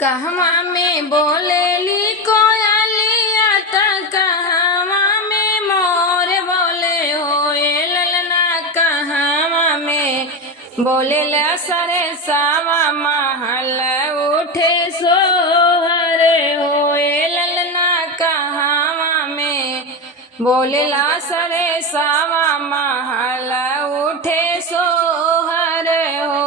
कहवा में बोलेली कोयलिया त कहवा में मोर बोले हो ए ललना कहवा में बोलेला सरे सावा महल उठे सोहर हो ए ललना कहवा में बोलेला सरे सावा महल उठे सोहर हो।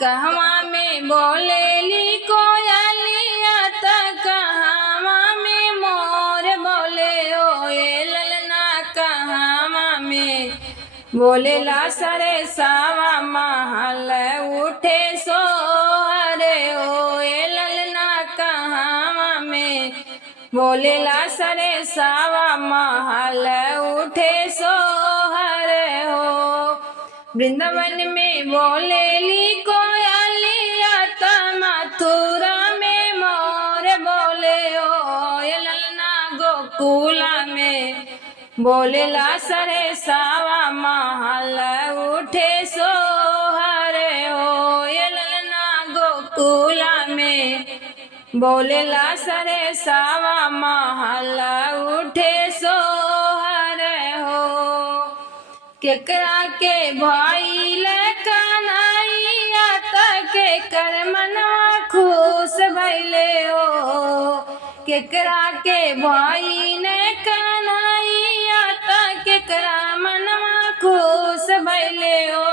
कहवा में बोलेली कोयलिया त कहवा में मोर बोले हो ए ललना कहवा में बोलेला सरे सावा महल उठे सोहर हो ए ललना कहवा में बोलेला सरे सावा महल उठे सोहर हो। वृंदावन में बोलेली कोयलिया त मथुरा में मोर बोले हो ए ललना गोकुला में बोलेला सरे सावा महल उठे सोहर हो ए ललना गोकुला में बोलेला सरे सावा महल उठे सोहर हो। केकरा के भइल कन्हैया त केकर मनवा खुश भइले हो। केकरा के भइल कन्हैया त केकरा मनवा खुश भइले हो।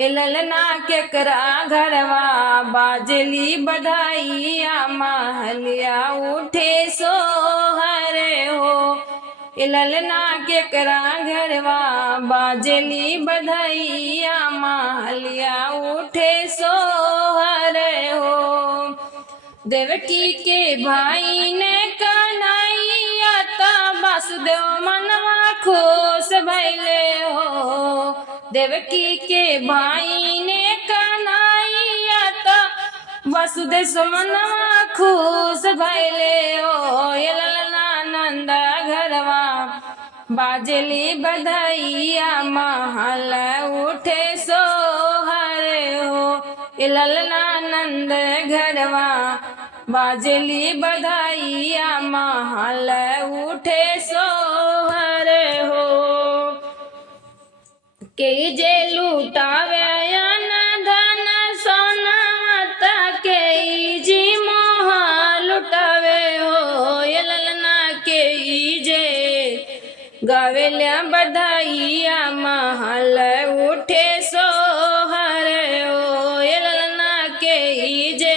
ए ललना केकरा घरवा बाजली बधाइया महलिया उठे सोहर हो। ए ललना केकरा घरवा बाजली बधाइया महलिया उठे सोहर हो। देवकी के भाई ने कन्हैया त वासुदेव मनवा खुश भइले हो। देवकी के भाई ने कन्हैया त वासुदेव मनवा खुश भइले हो। ए ललना नंद घरवा बाजली बधाइया महल उठे सोहर हो। ए ललना नंद घरवा बाजली बधाइया महल उठे सोहर हो। के जे लुटावे अन धन सोना त के जी मोह लुटावे हो। ए ललना के जे गावेल्या बधाइया महल उठे सोहर हो। ए ललना के जे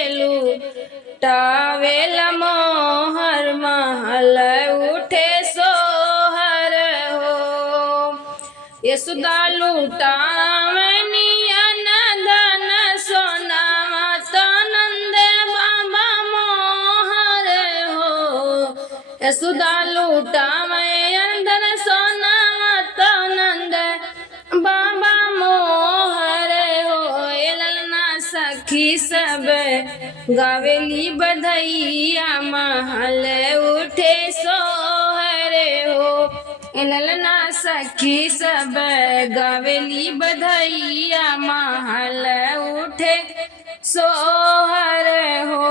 लुटावेला मोहर महल उठे सोहर हो। यशोदा लुटावनी अन धन सोनावा त नंद बाबा मोहर हो। यशोदा लुटावे अन धन सोनावा त नंद बाबा मोहर हो। ए ललना सखी सब गावेली बधाइया महल उठे सोहर हो। ए ललना सखी सब गावेली बधाइया महल उठे सोहर हो।